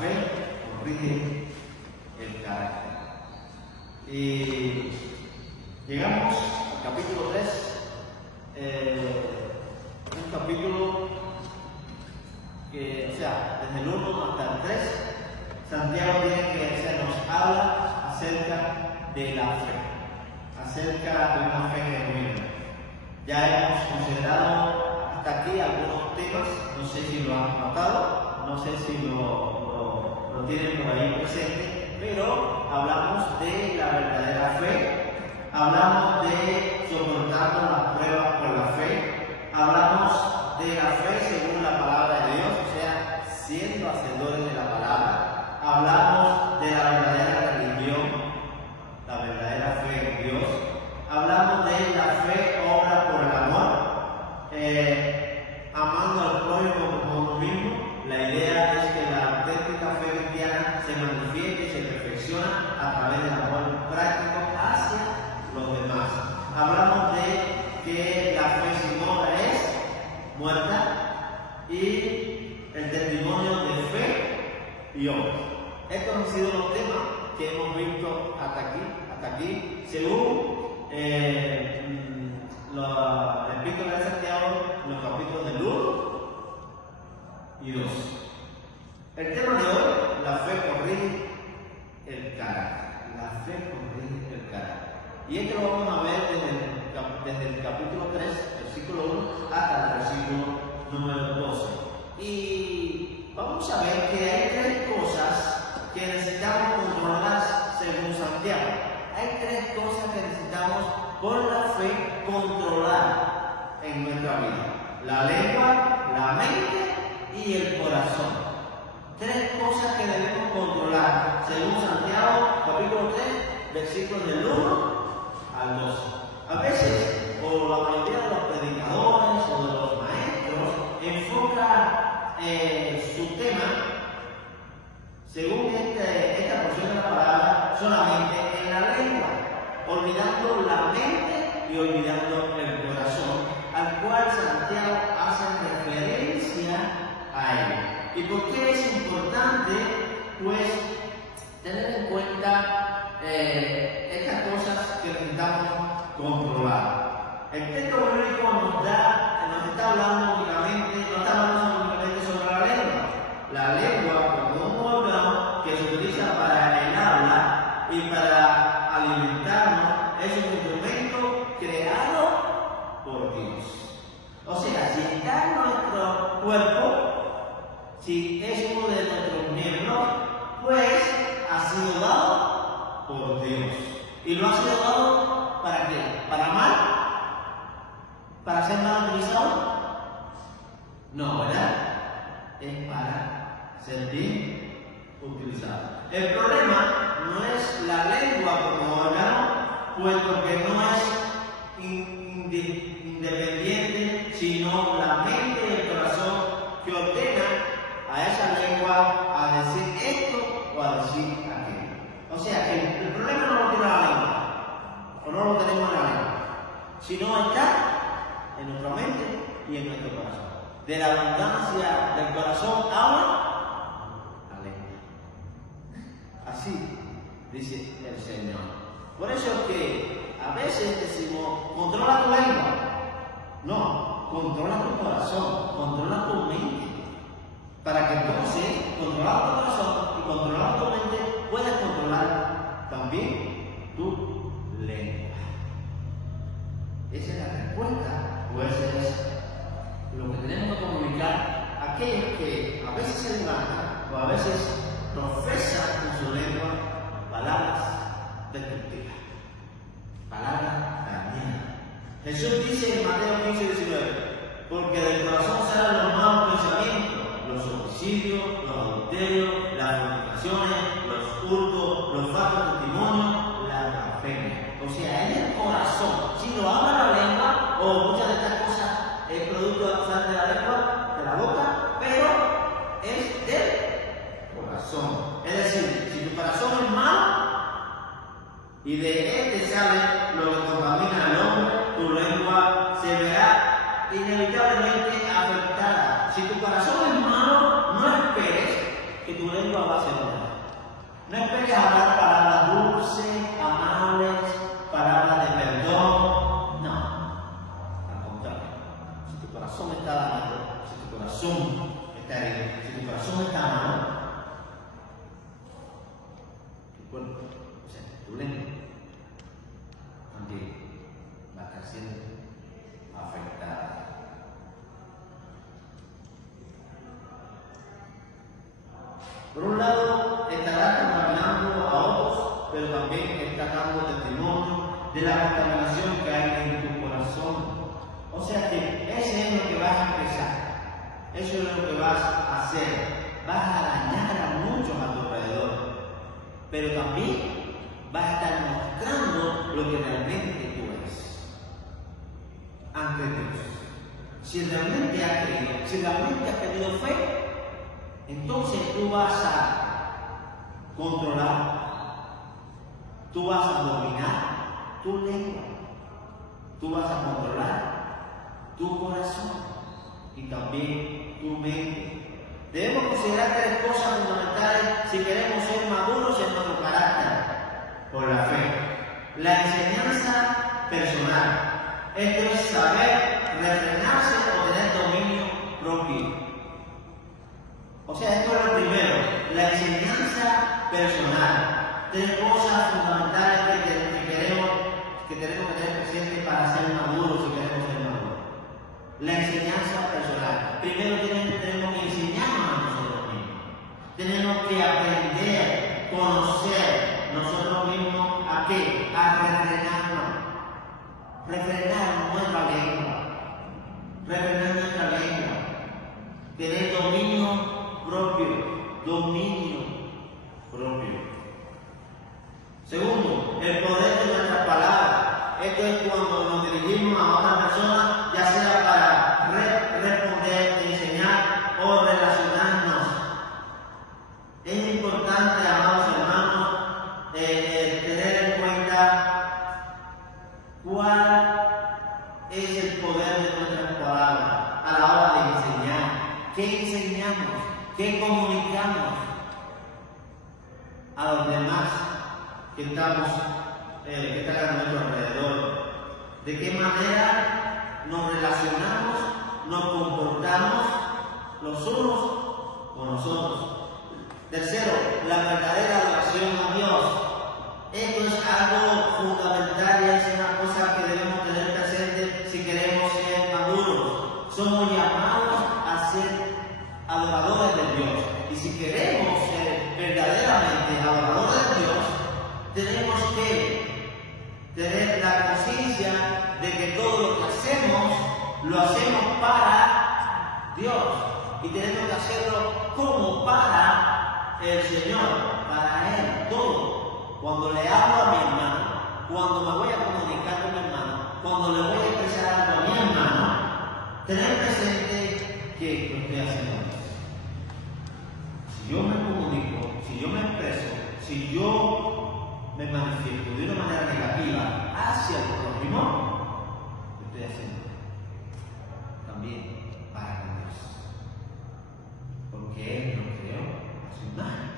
fe corrige el carácter. Y llegamos al capítulo 3, un capítulo que, o sea, desde el 1 hasta el 3, Santiago nos habla acerca de la fe, acerca de una fe genuina. Ya hemos considerado hasta aquí algunos temas, no sé si lo han notado, no sé si lo tienen por ahí presente, pero hablamos de la verdadera fe, hablamos de soportando las pruebas por la fe, hablamos de la fe según la palabra de Dios, o sea, siendo hacedores de la palabra, hablamos de la verdadera religión, la verdadera fe en Dios, hablamos de la fe obra por el amor, amando al prójimo como uno mismo. La idea es que la auténtica fe cristiana se manifieste y se perfecciona a través del amor práctico hacia los demás. Hablamos de que la fe sin obra es muerta y el testimonio de fe y obra. Estos han sido los temas que hemos visto hasta aquí, según la epístola de Santiago, los capítulos del 1 y 2. El tema de hoy, la fe corrige el carácter. La fe corrige el carácter. Y esto lo vamos a ver desde el capítulo 3, versículo 1, hasta el versículo número 12. Y vamos a ver que hay tres cosas que necesitamos controlar según Santiago. Hay tres cosas que necesitamos por la fe controlar en nuestra vida: la lengua, la mente y el corazón. Tres cosas que debemos controlar según Santiago, capítulo 3, versículos del 1 al 12. A veces, o la mayoría de los predicadores o de los maestros enfocan su tema, según esta porción de la palabra, solamente en la lengua, olvidando la mente y olvidando el corazón, al cual Santiago hace referencia a él. ¿Y por qué es importante, pues, tener en cuenta estas cosas que necesitamos controlar? El texto bíblico nos está hablando únicamente sobre la lengua. La lengua como un órgano que se utiliza para el habla y para alimentarnos, es un instrumento creado por Dios. O sea, si está en nuestro cuerpo, si es uno de nuestros miembros, pues ha sido dado por Dios. ¿Y lo ha sido dado para qué? ¿Para mal? ¿Para ser mal utilizado? No, ¿verdad? Es para ser bien utilizado. El problema no es la lengua como órgano, puesto que no es independiente, sino la mente y el corazón que ordenan a esa lengua a decir esto o a decir aquello. O sea que el problema no lo tiene la lengua, o no lo tenemos en la lengua, sino está en nuestra mente y en nuestro corazón. De la abundancia del corazón habla la lengua. Así dice el Señor. Por eso es que a veces decimos, controla tu lengua. No, controla tu corazón, controla tu mente. Para que entonces, controlando tu corazón y controlando tu mente, puedas controlar también tu lengua. Esa es la respuesta, o ese es lo que tenemos que comunicar a aquellos que a veces se levantan o a veces profesan en su lengua palabras destructivas, palabras dañinas. Jesús dice en Mateo 15:19, porque del corazón salen los malos pensamientos, los homicidios, los adulterios, las fornicaciones, los hurtos, los falsos testimonios, la blasfemia. O sea, en el corazón, si lo habla la lengua, o muchas de estas cosas es producto de la lengua, de la boca, pero es del corazón. Es decir, si tu corazón es malo y de él te sale lo que contamina al hombre, tu lengua se verá inevitablemente afectada. Si tu corazón es malo, no esperes que tu vengo a Barcelona. No esperes hablar palabras dulces, amables, palabras de perdón. No. Al contrario. Si tu corazón está dañado, si tu corazón está herido, si tu corazón está malo, tu cuerpo, o sea, tu lengua, también va a estar siendo afectada. Por un lado, estará contaminando a otros, pero también está dando testimonio de la contaminación que hay en tu corazón. O sea que ese es lo que vas a empezar, eso es lo que vas a hacer. Vas a dañar a muchos a tu alrededor, pero también vas a estar mostrando lo que realmente tú eres ante Dios. Si realmente has creído, si realmente has tenido fe, entonces tú vas a controlar, tú vas a dominar tu lengua, tú vas a controlar tu corazón y también tu mente. Debemos considerar tres cosas fundamentales si queremos ser maduros en nuestro carácter por la fe. La enseñanza personal, esto es saber refrenarse o tener dominio propio. O sea, esto es lo primero, la enseñanza personal. Tres cosas fundamentales que tenemos que tener presente para ser maduros si queremos ser maduros. La enseñanza personal. Primero tenemos que enseñarnos a nosotros mismos. Tenemos que aprender, conocer nosotros mismos a qué? A refrenarnos. Refrenar nuestra lengua. Refrenar nuestra lengua. Tener dominio propio. Segundo, el poder de nuestras palabras. Esto es cuando nos dirigimos a otra persona, ya sea para responder, enseñar o relacionarnos. Es importante, amados hermanos, tener en cuenta cuál es el poder de nuestras palabras a la hora de enseñar. ¿Qué enseñamos? ¿Qué comunicamos a los demás que están a nuestro alrededor? ¿De qué manera nos relacionamos, nos comportamos los unos con los otros? Tercero, la verdadera adoración a Dios. Esto es algo fundamental y es una cosa que debemos tener presente si queremos ser maduros. Somos llamados a ser adoradores de Dios. Y si queremos ser verdaderamente adoradores de Dios, tenemos que tener la conciencia de que todo lo que hacemos, lo hacemos para Dios. Y tenemos que hacerlo como para el Señor, para Él, todo. Cuando le hablo a mi hermano, cuando me voy a comunicar con mi hermano, cuando le voy a expresar algo a mi hermano, tener presente que lo estoy haciendo. Si yo me comunico, si yo me expreso, si yo me manifiesto de una manera negativa hacia el prójimo, lo estoy haciendo también para Dios. Porque Él nos creó a su imagen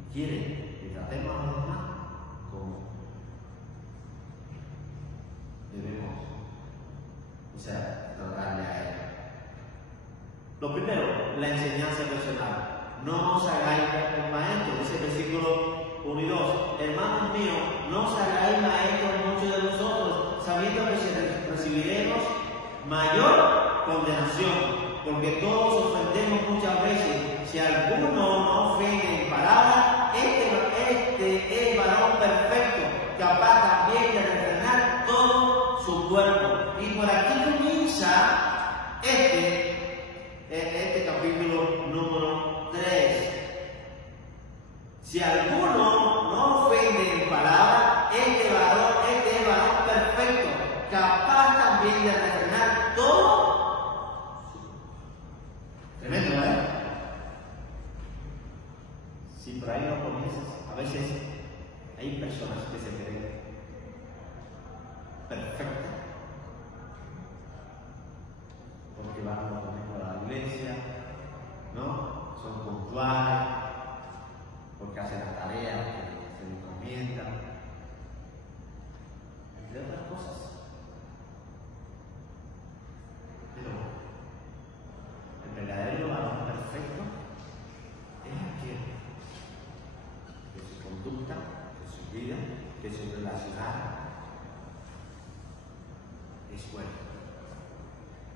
y quiere que tratemos a los demás como debemos, tratarle a Él. Lo primero, la enseñanza personal. No os hagáis maestros, dice el versículo 1 y 2. Hermanos míos, no os hagáis maestros muchos de vosotros, sabiendo que recibiremos mayor condenación, porque todos ofendemos muchas veces. Si alguno no ofende en palabra, este es varón perfecto, capaz también de refrenar todo su cuerpo. Y por aquí comienza este capítulo número 3. Si alguno no ofende en palabra, este es varón perfecto, capaz también de refrenar todo. Tremendo, ¿eh? Si por ahí no comienzas, a veces hay personas que se creen perfectas porque van a la iglesia, de otras cosas. Pero el verdadero varón perfecto es aquel que su conducta, que su vida, que su relacionar es bueno.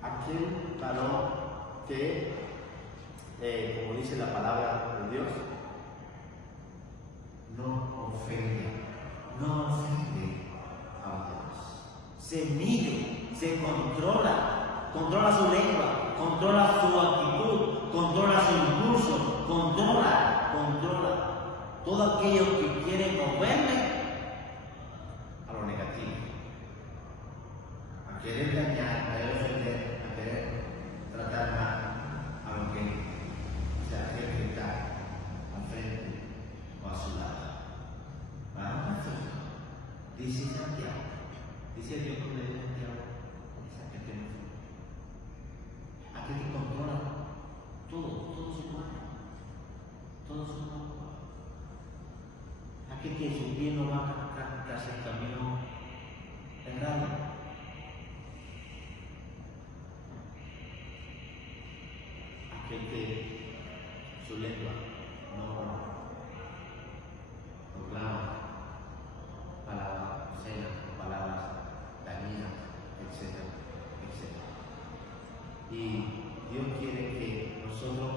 Aquel varón que, como dice la palabra de Dios, no ofende a los demás. Se mide, se controla su lengua, controla su actitud, controla su impulso, controla todo aquello que quiere moverle a lo negativo, a querer dañar, a querer ofender, a querer tratar mal a lo que sea que está al frente o a su lado. Dice Santiago, dice Dios por medio de Santiago, es aquel que controla todo su cuerpo, aquel que su pie no va tras el camino errado, aquel que su lengua no proclama palabras obscenas, palabras dañinas, etc. Y Dios quiere que nosotros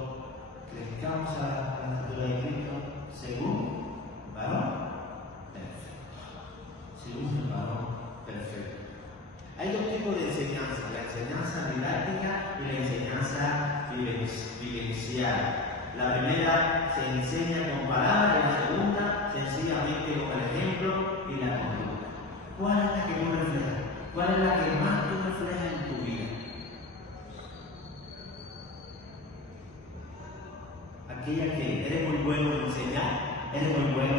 crezcamos a la estatura de Cristo según varón perfecto. Según el varón perfecto. Hay dos tipos de enseñanza: la enseñanza didáctica y la enseñanza vivencial. La primera se enseña con palabras y la segunda sencillamente con el ejemplo y la conducta. ¿Cuál es la que tú reflejas? ¿Cuál es la que más tú reflejas en tu vida? Aquella que eres muy bueno en enseñar, eres muy bueno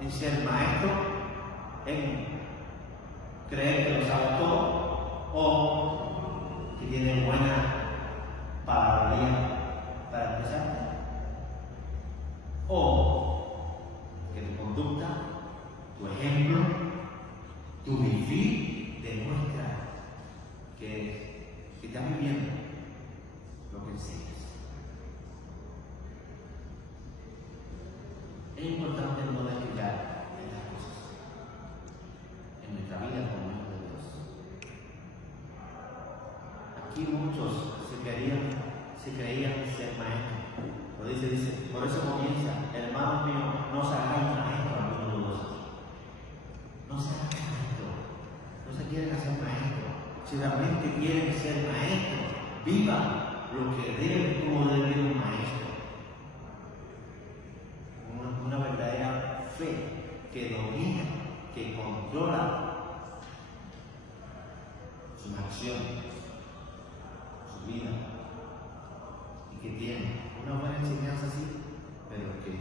en ser maestro, en creer que lo sabes todo, o que tienes buena palabrería para expresarte, o que tu conducta, tu ejemplo, tu vivir demuestra que estás viviendo lo que enseñas. Es importante no descuidar estas cosas en nuestra vida como hijos de Dios. Aquí muchos se creían ser maestros. Lo dice, por eso comienza: hermanos míos, no os hagáis maestros algunos de vosotros. No se hagan maestros, no se quieren hacer maestros. Si realmente quieren ser maestros, vivan lo que debe, como debe vivir un maestro. Una verdadera fe que domina, que controla sus acciones, su vida, y que tiene una buena enseñanza, sí, pero que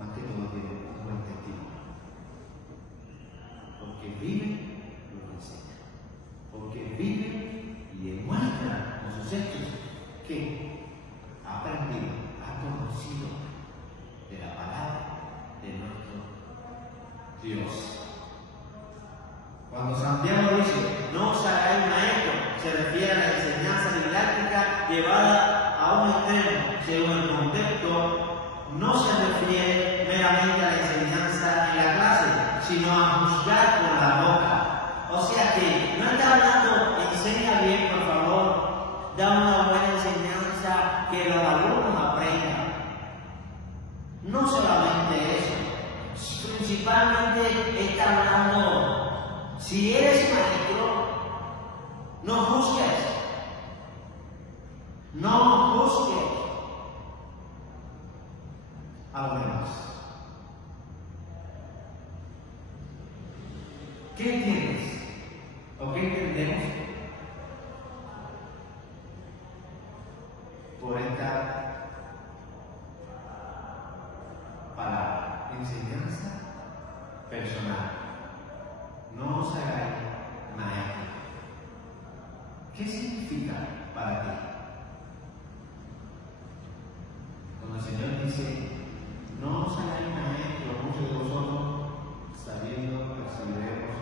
más que todo tiene un buen testimonio. Porque vive lo que enseña, porque vive y demuestra con sus hechos que ha aprendido, ha conocido de la palabra de nuestro Dios. Cuando Santiago dice: no os hagáis maestros, se refiere a la enseñanza didáctica llevada a un extremo. Según el contexto, no se refiere meramente a la enseñanza en la clase, sino a juzgar por la boca. O sea que no está hablando, enseña bien, por favor, da una buena enseñanza que los alumnos aprendan. No solamente eso, principalmente está hablando: si eres maestro, no juzgues. No juzgues a los demás. ¿Qué entiendes? ¿O qué entendemos por esta palabra? Enseñanza personal. No os hagáis maestros. ¿Qué significa para ti? Cuando el Señor dice: no os hagáis maestros, muchos de vosotros, sabiendo que recibiremos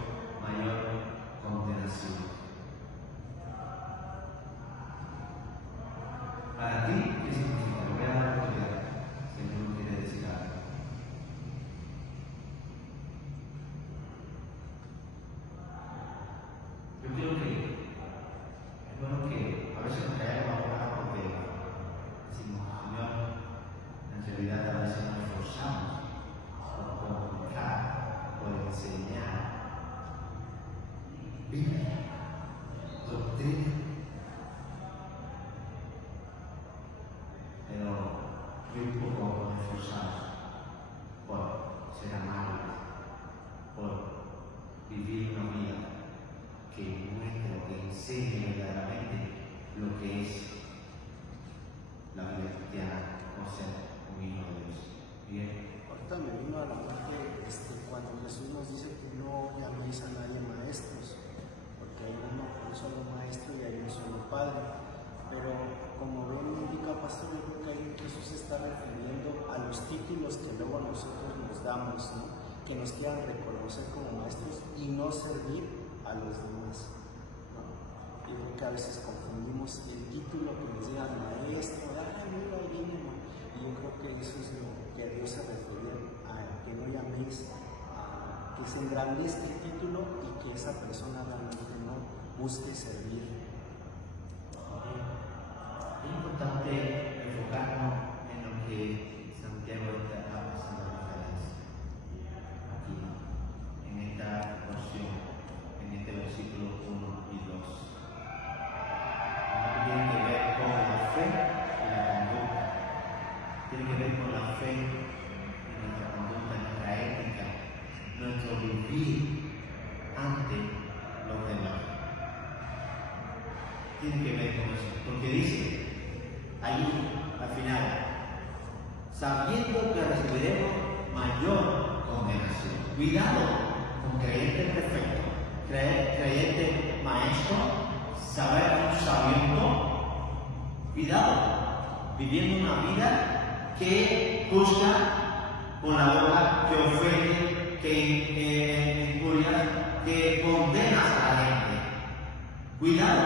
por ser un hijo de Dios. Bien. Ahorita me vino a la mente cuando Jesús nos dice que no llaméis a nadie maestros, porque hay un solo maestro y hay un solo padre. Pero como bien indica Pastor, yo creo que ahí Jesús se está refiriendo a los títulos que luego nosotros nos damos, ¿no? Que nos quieran reconocer como maestros y no servir a los demás, ¿no? Yo creo que a veces confundimos el título que nos digan maestro, mira, ahí viene, ¿no? Y yo creo que eso es lo que Dios se refiere a que no llaméis, que se engrandezca el título y que esa persona realmente no busque servir. Es importante enfocarnos en lo que Santiago está pasando aquí, en esta porción, en este versículo 1 y 2. Tiene que ver con la fe y la conducta. Tiene que ver con la fe y nuestra conducta, nuestra ética, nuestro vivir ante los demás. Tiene que ver con eso, porque dice ahí al final, sabiendo que recibiremos mayor condenación. Cuidado con creyente perfecto, creyente maestro, sabiendo. Cuidado, viviendo una vida que juzga con la boca, que ofende, que injuria, que condenas a la gente. Cuidado,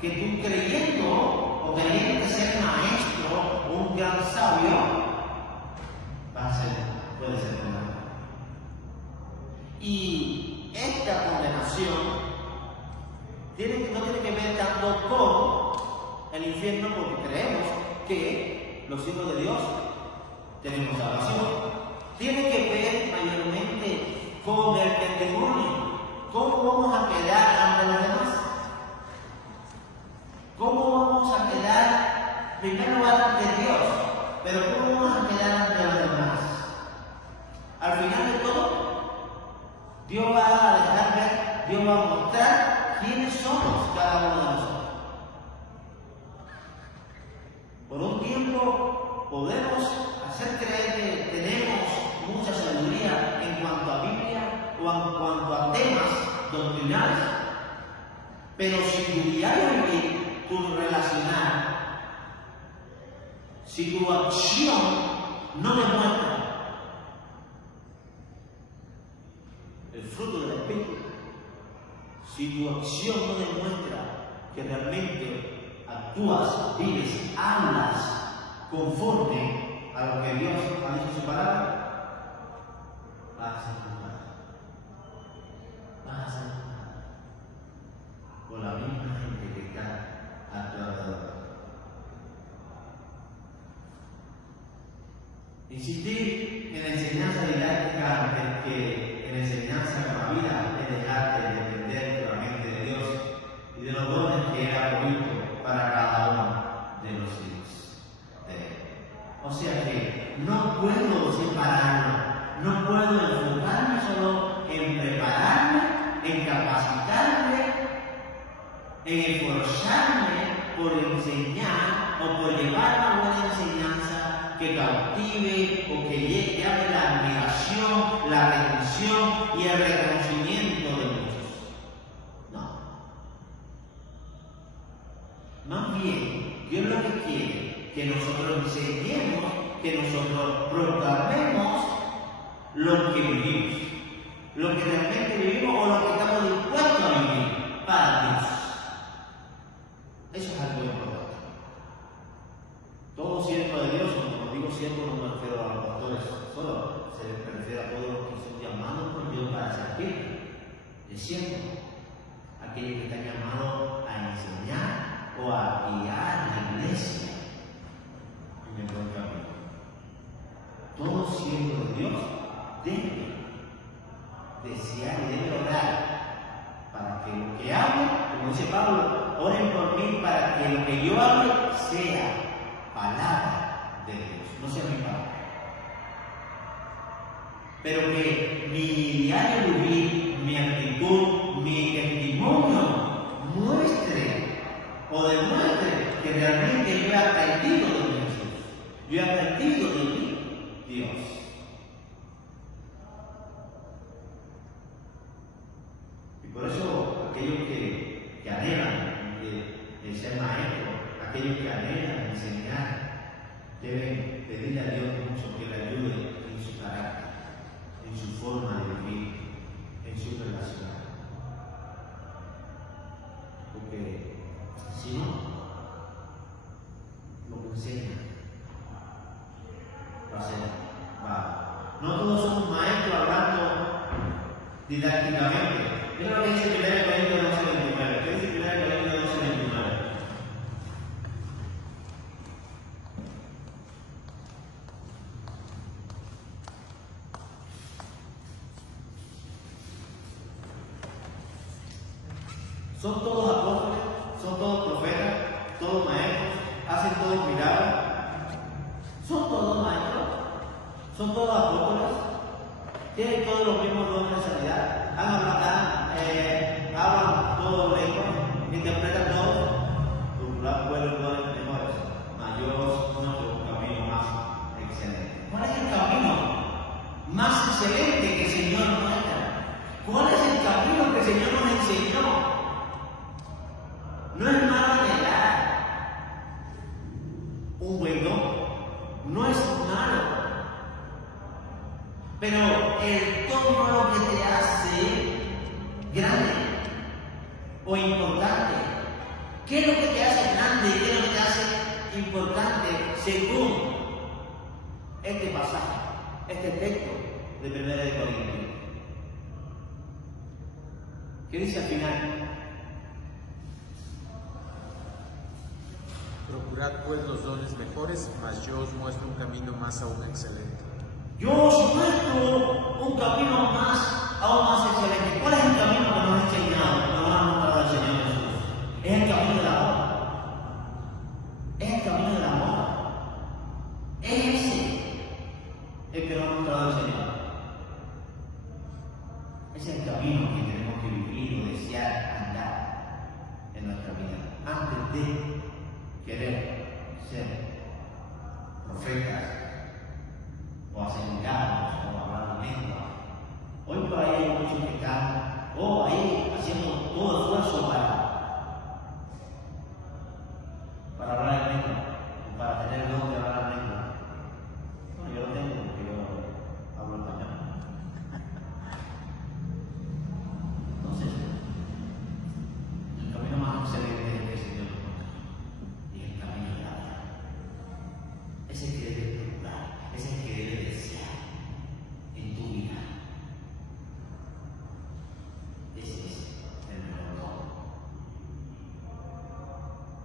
que tú creyendo o queriendo ser maestro o un gran sabio, puede ser condenado. Y esta condenación no tiene que ver tanto con el infierno, porque creemos que los hijos de Dios tenemos salvación. Tiene que ver mayormente con el testimonio. ¿Cómo vamos a quedar ante los demás? ¿Cómo vamos a quedar, primero ante Dios, pero cómo vamos a quedar ante los demás? Al final de todo, Dios va a dejar ver, Dios va a mostrar quiénes somos cada uno de nosotros. Por un tiempo podemos hacer creer que tenemos mucha sabiduría en cuanto a Biblia o en cuanto a temas doctrinales, pero si tu diario vivir, tu relacionar, si tu acción no demuestra el fruto del Espíritu, si tu acción no demuestra que realmente actúas, vives, hablas conforme a lo que Dios ha dicho en su palabra, vas a ser juzgado. Vas a ser juzgado por la misma gente que está a tu alrededor. Insistir en la enseñanza didáctica antes que en la enseñanza con la vida es dejar de depender solamente de Dios y de los dones que Él ha provisto para cada uno de los hijos de Él. O sea que no puedo separarlo, no puedo enfocarme solo en prepararme, en capacitarme, en esforzarme por enseñar o por llevar una buena enseñanza que cautive o que llame la admiración, la atención y el reconocimiento de muchos. No. Más bien, Dios lo que quiere que nosotros enseñemos, que nosotros proclamemos lo que vivimos, lo que realmente vivimos o lo que estamos dispuestos a vivir para Dios. Eso es algo importante. Todo siervo de Dios, cuando digo siervo no me refiero a los pastores solo, se refiere a todos los que son llamados por Dios para servir. Es siervo, aquellos que están llamados a enseñar o a guiar la iglesia en el buen camino. Todo siervo de Dios debe desear y debe orar para que lo que hable, como dice Pablo, oren por mí para que lo que yo hable sea palabra de Dios, no sea mi palabra. Pero que mi diario vivir, mi actitud, mi testimonio muestre o demuestre que realmente yo he aprendido de Jesús. Yo he por eso aquellos que anhelan el ser maestro, aquellos que anhelan enseñar, deben pedirle a Dios mucho que le ayude en su carácter, en su forma de vivir, en su relación. Porque si no, lo que enseña va a ser vago. No todos somos maestros hablando didácticamente. Mira lo que dice 1 Corintios 12:29. ¿Qué dice 1 Corintios 12:29? Son todos apóstoles, son todos profetas, todos maestros, hacen todos milagros. Son todos maestros, son todos apóstoles, tienen todos los mismos dones de sanidad, hablan todos lenguas, interpretan todo. Popular pueblo no es mejores, mayor nuestro camino más excelente. ¿Cuál es el camino más excelente que el Señor muestra? ¿Cuál es el camino que el Señor nos enseñó? No es malo negar un buen don, no es malo, pero el don no es lo que te hace grande o importante. ¿Qué es lo que te hace grande y qué es lo que te hace importante según este pasaje, este texto de 1 Corintios? ¿Qué dice al final? Procurad pues los dones mejores, mas yo os muestro un camino más aún excelente. Yo os muestro un camino aún más excelente. ¿Cuál es el camino que nos ha enseñado, nos ha mostrado el Señor Jesús? Es el camino del amor. Es el camino del amor. Es ese el que nos ha mostrado el Señor. Es el camino que tenemos que vivir o desear andar en nuestra vida antes de querer ser profetas o hacer milagros o hablar lengua. Hoy por ahí hay muchos que están ahí haciendo todo esfuerzo para hablar en lengua o para tener el don de hablar en lengua. Bueno, yo lo tengo porque yo hablo español. Entonces, el camino más excelente es el que el Señor nos muestra. Y el camino de la vida. Es el que debes procurar, es el que debes desear en tu vida. Ese es el mejor don.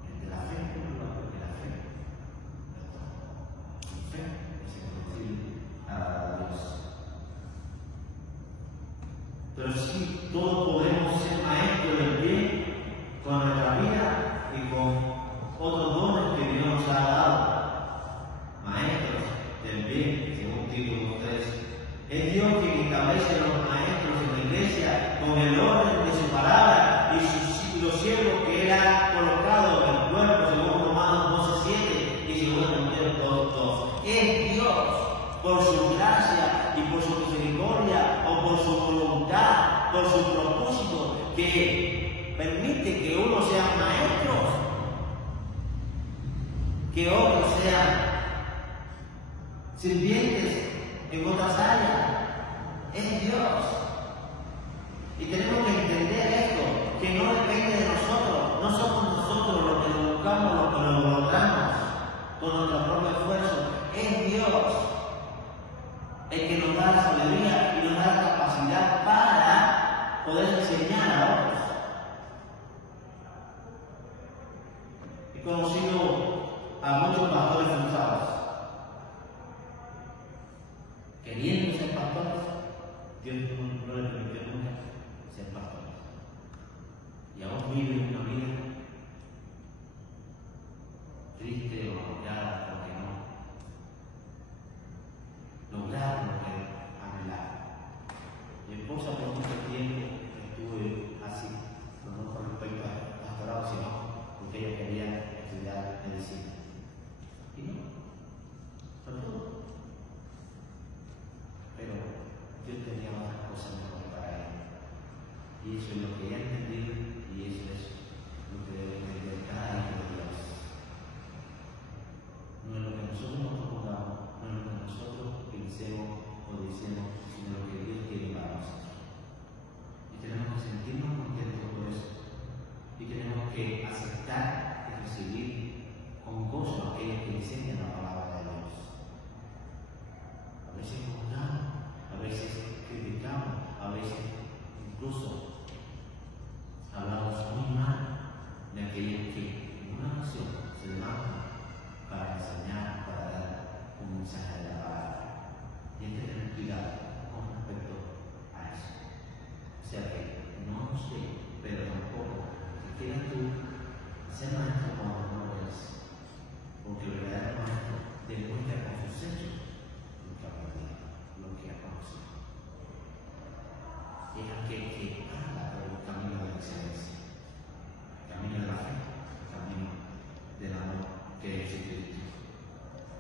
El de la fe, porque la fe es todo. La fe es el decir a Dios. Pero sí, todos podemos ser maestros del bien con nuestra vida y con otros dones que Dios nos ha dado. Maestros del bien, según Título 3. Es Dios quien establece los maestros en la iglesia con el orden de su palabra y los siervos que Él ha colocado en el cuerpo, según Romanos 12:7 y según Timoteo 2:2. Es Dios, por su gracia y por su misericordia o por su voluntad, por su propósito, que permite que unos sean maestros, que otros sean sirvientes en otras áreas. Es Dios. Y tenemos que entender esto, que no depende de nosotros, no somos nosotros los que lo buscamos, los que lo logramos con nuestro propio esfuerzo. Es Dios el que nos da la sabiduría y nos da la capacidad para poder enseñar a otros. He conocido a muchos pastores frustrados. Queriendo ser pastores, Dios no les permitió nunca ser pastores. Y aún viven una vida triste o amargada porque no lograron lo que anhelaron. Mi esposa por mucho tiempo estuve así, pero no con respecto al pastorado, sino porque ella quería estudiar Y eso es lo que he entendido y eso es lo que debe entender cada hijo de Dios. No es lo que nosotros nos propongamos, no es lo que nosotros pensemos o decimos, sino lo que Dios quiere para nosotros. Y tenemos que sentirnos contentos por eso. Y tenemos que aceptar y recibir con gozo aquellos que enseñan la palabra de Dios. A veces juzgamos, a veces criticamos, a veces incluso hablamos muy mal de aquellos que en una ocasión se levantan para enseñar, para dar un mensaje de la palabra. Y hay que tener cuidado con respecto a eso. O sea que no sé, pero tampoco que quieras tú ser maestro cuando no lo eres. Porque el verdadero maestro demuestra con sus hechos lo que ha aprendido, lo que ha conocido. Es aquel que habla por el camino de la excelencia, el camino de la fe, el camino del amor que es Jesucristo.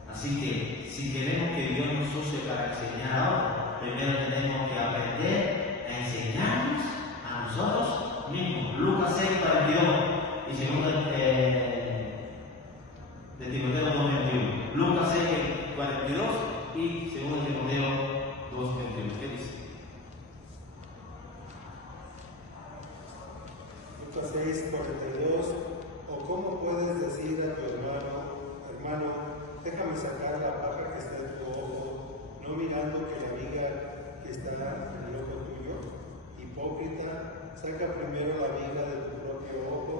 Así que, si queremos que Dios nos use para enseñar a otros, primero tenemos que aprender a enseñarnos a nosotros mismos. Lucas 6:42 y segundo de Timoteo 2:21. Lucas 6:42 y segundo de Timoteo 2:21. ¿Qué dice? Lucas 6:42. ¿O cómo puedes decir a tu hermano, déjame sacar la paja que está en tu ojo, no mirando que la viga que está en el ojo tuyo? Hipócrita, saca primero la viga de tu propio ojo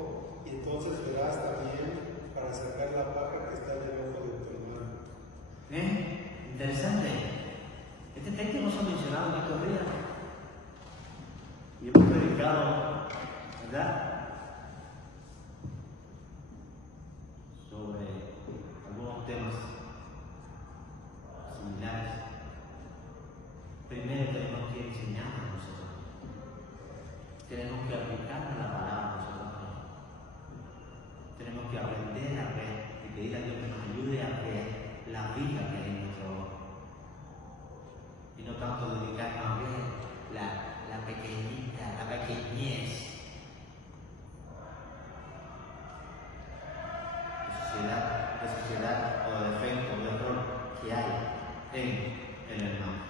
y entonces verás también para sacar la paja que está en el ojo de tu hermano. Interesante. Este texto no se ha mencionado en estos días. Y hemos predicado, ¿verdad?, sobre algunos temas similares. Primero tenemos que enseñar a nosotros. Tenemos que aplicar la palabra a nosotros mismos. Tenemos que aprender a ver y pedir a Dios que nos ayude a ver la vida que hay en nuestro ojo. Y no tanto dedicarnos a ver la pequeñita, la pequeñez de sociedad o de defecto o de error que hay en el hermano.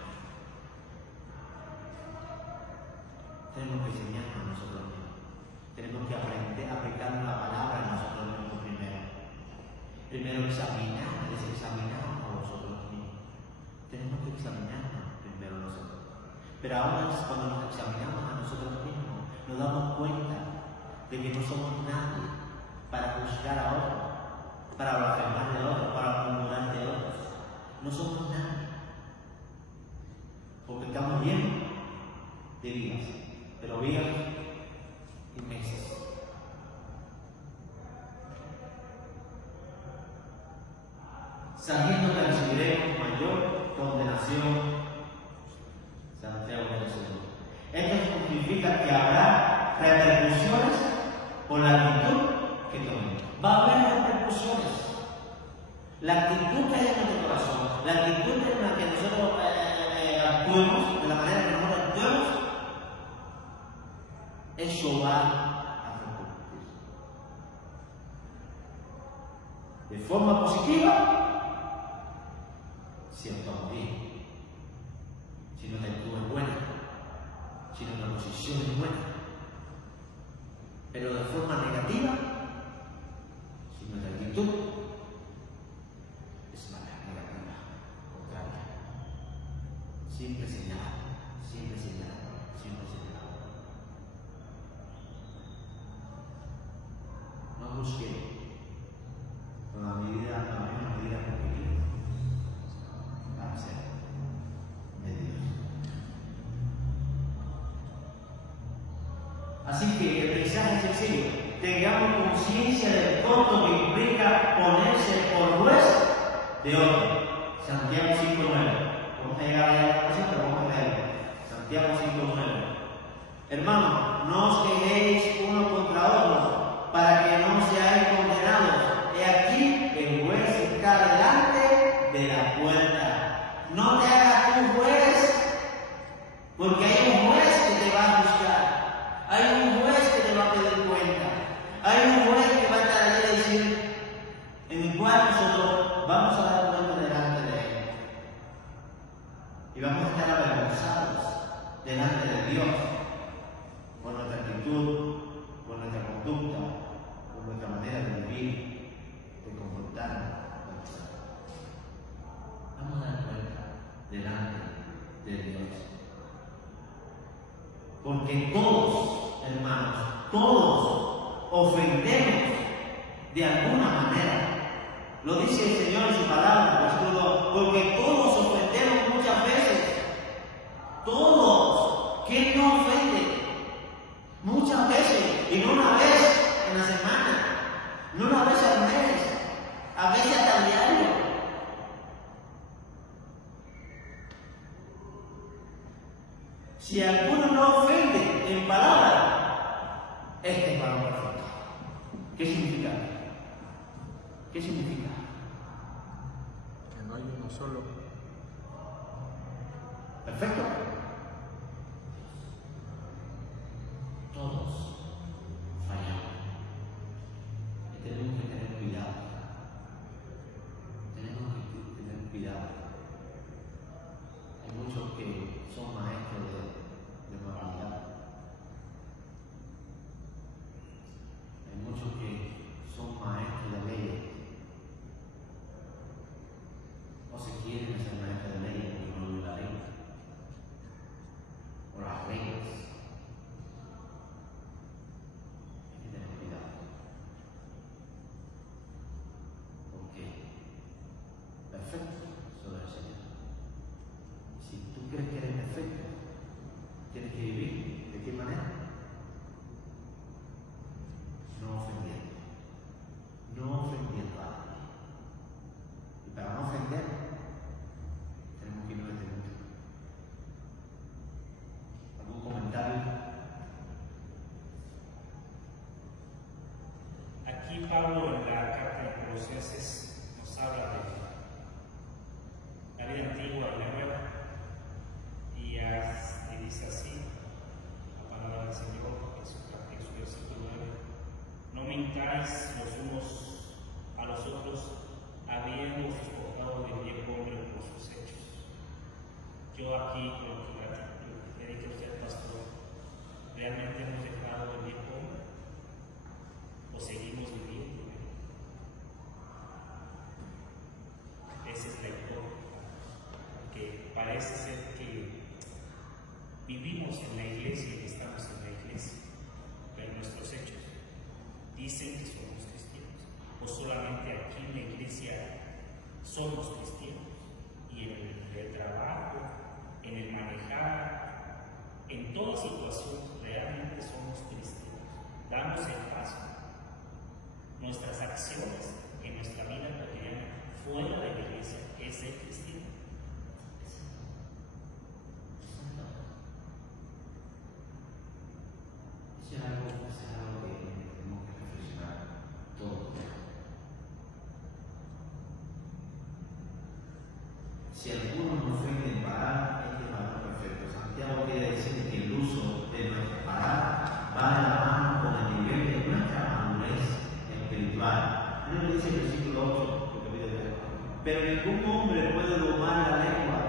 Tenemos que enseñarnos a nosotros mismos. Tenemos que aprender a aplicar la palabra a nosotros mismos primero. Primero examinar a nosotros mismos. Tenemos que examinarnos primero nosotros. Pero ahora cuando nos examinamos a nosotros mismos, nos damos cuenta de que no somos nadie para juzgar a otros, para blasfemar de otros, para murmurar de otros. No somos nadie. Porque estamos llenos de vidas, pero vidas inmensas. Sabiendo que recibiremos mayor condenación. Santiago 1:2. Esto significa que habrá repercusiones por la actitud que tomemos. Va a haber repercusiones. La actitud que hay en nuestro corazón, la actitud en la que nosotros actuemos, de la manera que nosotros actuemos, eso va a repercutir. De forma positiva, si actuamos bien. Si nuestra actitud es buena, si nuestra posición es buena, pero de forma negativa, si nuestra actitud es mala, negativa, contraria, siempre señalando, siempre señalando, siempre señalando. No busque con la medida que quiera para ser de Dios. Así que el mensaje es sencillo: tengamos conciencia del costo que implica ponerse por juez de otro. Santiago 5:9. Vamos a llegar a la oración, pero vamos a leerlo. Santiago 5:9. Hermanos, no os quejéis uno contra otro, para que no seáis condenados. He aquí, el juez está delante de la puerta. No te hagas tú juez, porque hay un juez que te va a juzgar. todos ofendemos de alguna manera. Lo dice el Señor en su palabra, versículo 2, porque todos ofendemos muchas veces. Todos. ¿Quién no ofende? Muchas veces, y no una vez en la semana, no una vez al mes, a veces hasta diario. Si alguno no ofende en palabra, este es varón perfecto. ¿Qué significa? ¿Qué significa? Que no hay uno solo. Perfecto. Todos fallamos. Y tenemos que tener cuidado. Tenemos que tener cuidado. Hay muchos que son maestros de moralidad. Hay muchos que son maestros de leyes. O se quieren hacer maestros de leyes porque no viven la ley. O las reglas. Hay que tener cuidado. Porque perfecto sobre el Señor. Si tú crees que eres perfecto, tienes que vivir ¿de qué manera? No ofendiendo. No ofendiendo a nadie. Y para no ofender, tenemos que irnos desde mucho. ¿Algún comentario? Aquí Pablo en la carta de Colosenses nos habla de la vida antigua y la nueva, y dice así la palabra del Señor en su versículo 9: no mintáis los unos a los otros, habiendo despojado del viejo hombre por sus hechos. Yo aquí, con lo que le dije a usted, pastor, ¿realmente hemos dejado el viejo hombre o seguimos viviendo en él? Esa es la hipócrita, porque parece ser que vivimos en la iglesia y estamos en la iglesia, pero nuestros hechos dicen que somos cristianos, o solamente aquí en la iglesia somos cristianos, y en el trabajo, en el manejar, en toda situación realmente somos cristianos. Damos el paso. Nuestras acciones en nuestra vida cotidiana fuera de la iglesia es ser cristiano. Eso es algo que tenemos que reflexionar todos. Si alguno no ofende en palabra, este es varón perfecto. Santiago quiere decir que el uso de nuestra palabra va de la mano con el nivel de nuestra madurez espiritual. No lo dice el versículo 8, pero ningún hombre puede domar la lengua,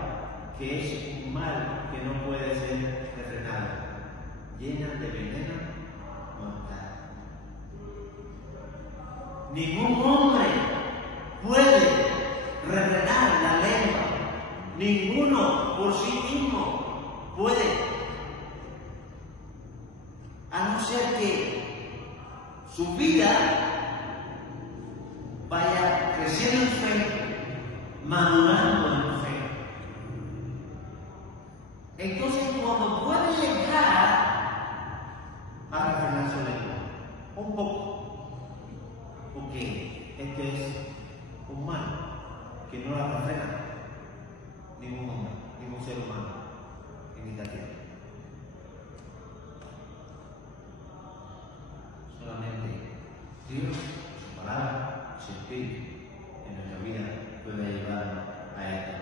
que es un mal que no puede ser refrenado, llena de veneno mortal. Ningún hombre puede refrenar la lengua. Ninguno por sí mismo puede, a no ser que su vida vaya creciendo en fe, madurando en fe. Entonces, cuando puede llegar a refrenar su lengua, un poco, porque este es un mal que no la refrena ningún hombre, ningún ser humano en esta tierra. Solamente Dios, su palabra, su espíritu en nuestra vida puede llevarnos a esto.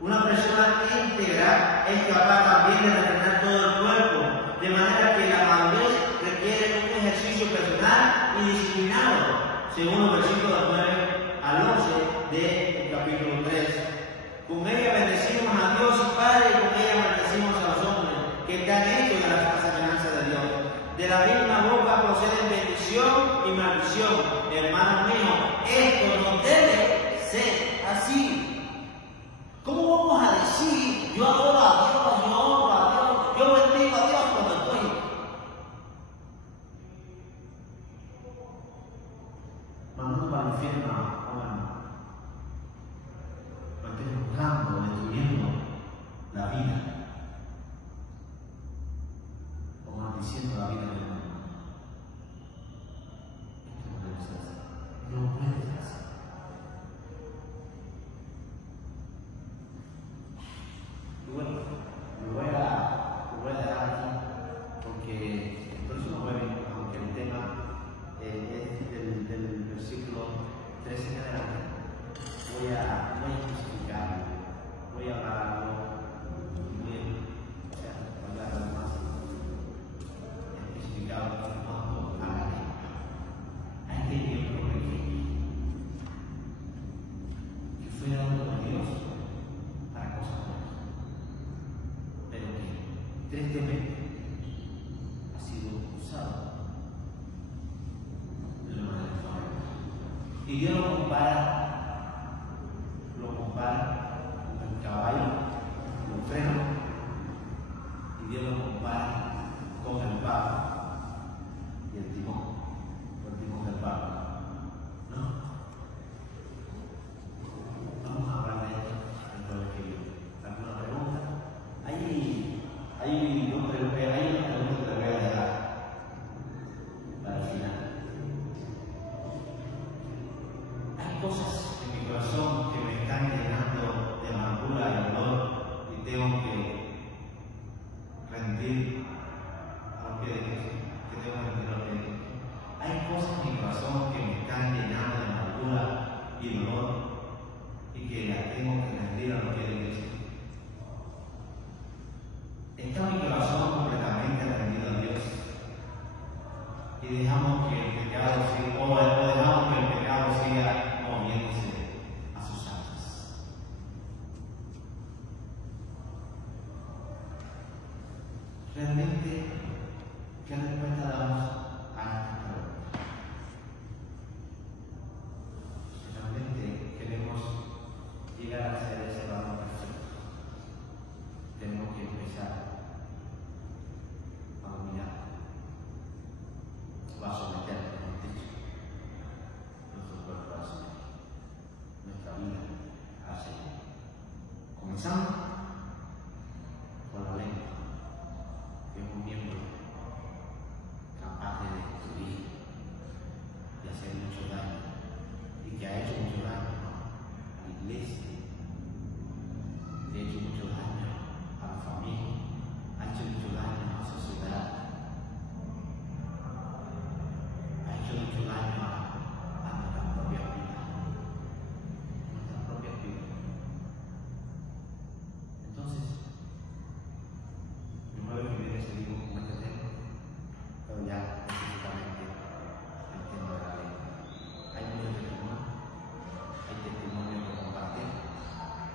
Una persona íntegra es capaz también de refrenar todo el cuerpo, de manera que la madurez requiere un ejercicio personal y disciplinado, según los versículos 9 al 11 del capítulo 3. Con ella bendecimos a Dios y Padre, y con ella bendecimos a los hombres que están hechos de la semejanza de Dios. De la misma boca proceden bendición y maldición. Hermanos míos, esto no debe ser así. ¿Cómo vamos a decir yo adoro a Dios, yo honro a Dios, yo bendigo a Dios cuando estoy la vida del mundo. No puedes hacer. Y bueno, lo voy a dejar aquí porque el próximo jueves, aunque el tema es del versículo 13 en adelante, voy a justificarlo, voy a hablarlo, hablarlo más especificado en cuanto a la ley. Hay que tiempo que fue dado por Dios para cosas buenas, pero que tristemente ha sido usado de una manera errónea. Y Dios lo compara con el caballo, con el freno, y Dios lo compara con el barco y el timón del barco. ¿No? Vamos a hablar de esto dentro del que viene. ¿Alguna pregunta? Hay una pregunta que te voy a dejar para el final. Hay cosas en mi corazón que me están llenando de amargura y dolor y tengo que rendir a los pies de Cristo. Hay cosas en mi corazón que me están llenando de amargura y dolor y que las tengo que rendir a los pies de Cristo. Está mi corazón completamente rendido a Dios y dejamos que el pecado siga moviéndose a sus anchas. Realmente, ¿qué respuesta damos a esta pregunta? Si realmente queremos llegar a ser ese varón perfecto, tenemos que empezar a dominar o a someter, nuestro cuerpo al Señor, nuestra vida al Señor. Comenzando con la lengua, que es un miembro capaz de destruir, de hacer mucho daño y que ha hecho mucho daño a la iglesia, ha hecho mucho daño a la familia, ha hecho mucho daño a la sociedad, ha hecho mucho daño a nuestra propia vida. Entonces, primero que viene seguimos con este tema, pero ya específicamente el tema de la ley. Hay muchos testimonios, hay testimonios que compartir.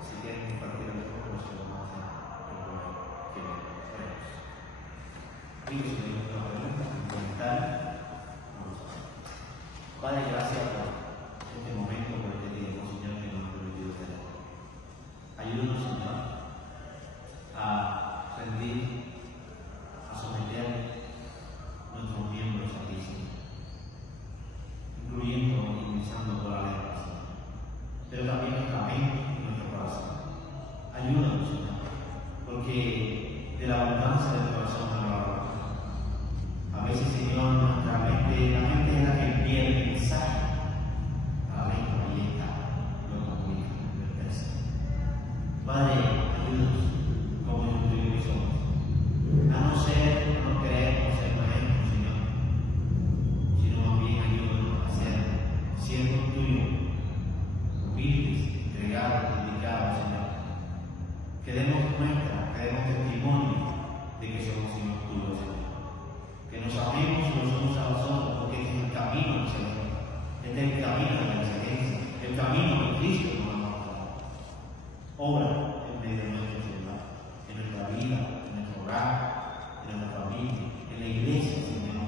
Si quieren compartir el tema, pues lo vamos a hacer el jueves que viene. Oremos. Dios, si hay una pregunta, un comentario, vamos a hacer. Padre, gracias por este momento, por este tiempo, Señor, que nos ha permitido tener. Ayúdanos, Señor, a rendir, a someter nuestros miembros a ti, Señor, incluyendo y empezando por la lengua, Señor, pero también nuestra mente y nuestro corazón. Ayúdanos, Señor, porque de la abundancia del corazón habla la boca. A veces, Señor, la mente es la que envía el mensaje a la lengua y esta lo comunica, lo expresa. Padre, ayúdanos como en tu que somos, a no creer por ser maestros, Señor, sino más bien ayúdanos a ser siervos tuyos, humildes, entregados, dedicados, Señor. Que demos muestra, que demos testimonio de que somos hijos tuyos, Señor. Que nos amemos los unos a los otros, porque este es el camino, Señor. Este es el camino de la excelencia, el camino que Cristo nos ha mostrado. Obra en medio de nuestro Señor, en nuestra vida, en nuestro hogar, en nuestra familia, en la iglesia, Señor.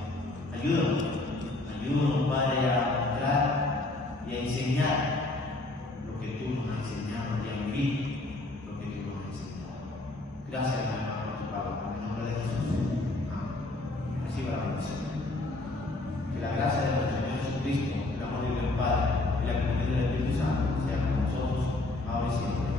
Ayúdanos, Padre, a mostrar y a enseñar lo que tú nos has enseñado y a vivir lo que tú nos has enseñado. Gracias, hermano, por tu palabra. En el nombre de Jesús. Amén. Reciba la bendición. Que la gracia de nuestro Señor Jesucristo, el amor de Dios Padre y la comunión del Espíritu Santo sea con nosotros ahora y siempre.